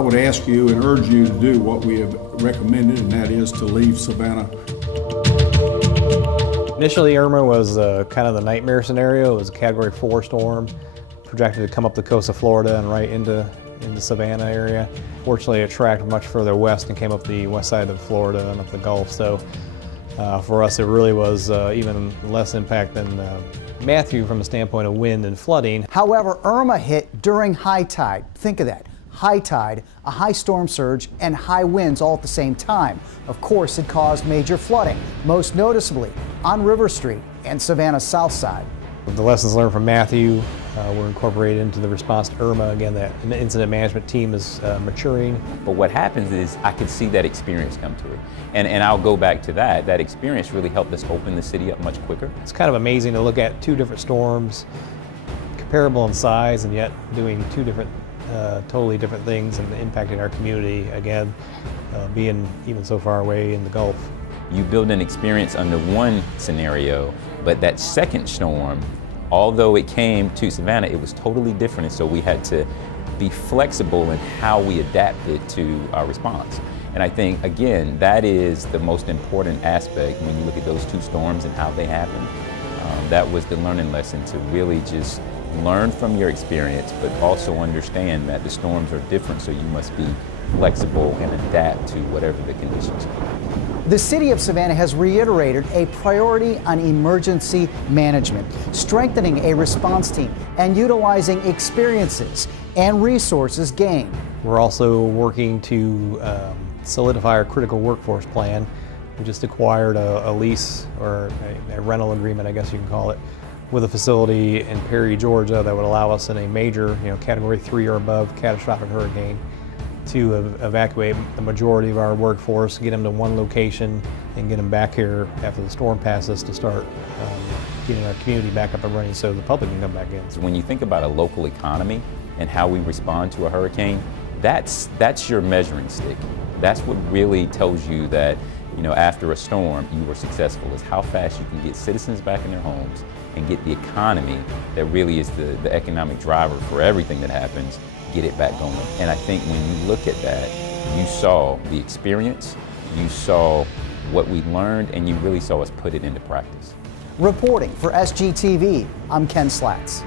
I would ask you and urge you to do what we have recommended, and that is to leave Savannah. Initially, Irma was kind of the nightmare scenario. It was a Category 4 storm, projected to come up the coast of Florida and right into Savannah area. Fortunately, it tracked much further west and came up the west side of Florida and up the Gulf. So for us, it really was even less impact than Matthew from the standpoint of wind and flooding. However, Irma hit during high tide. Think of that. High tide, a high storm surge, and high winds all at the same time. Of course, it caused major flooding, most noticeably on River Street and Savannah's south side. The lessons learned from Matthew were incorporated into the response to Irma. Again, that incident management team is maturing. But what happens is I could see that experience come through. And I'll go back to that. That experience really helped us open the city up much quicker. It's kind of amazing to look at two different storms, comparable in size, and yet doing two different totally different things and impacting our community, again, being even so far away in the Gulf. You build an experience under one scenario, but that second storm, although it came to Savannah, it was totally different, and so we had to be flexible in how we adapted to our response. And I think, again, that is the most important aspect when you look at those two storms and how they happened. That was the learning lesson, to really just learn from your experience, but also understand that the storms are different, so you must be flexible and adapt to whatever the conditions are. The City of Savannah has reiterated a priority on emergency management, strengthening a response team, and utilizing experiences and resources gained. We're also working to solidify our critical workforce plan. We just acquired a lease, or a rental agreement, I guess you can call it, with a facility in Perry, Georgia, that would allow us in a major, Category 3 or above catastrophic hurricane to evacuate the majority of our workforce, get them to one location, and get them back here after the storm passes to start getting our community back up and running so the public can come back in. So when you think about a local economy and how we respond to a hurricane, that's your measuring stick. That's what really tells you that, after a storm, you were successful, is how fast you can get citizens back in their homes and get the economy that really is the economic driver for everything that happens, get it back going. And I think when you look at that, you saw the experience, you saw what we learned, and you really saw us put it into practice. Reporting for SGTV, I'm Ken Slatz.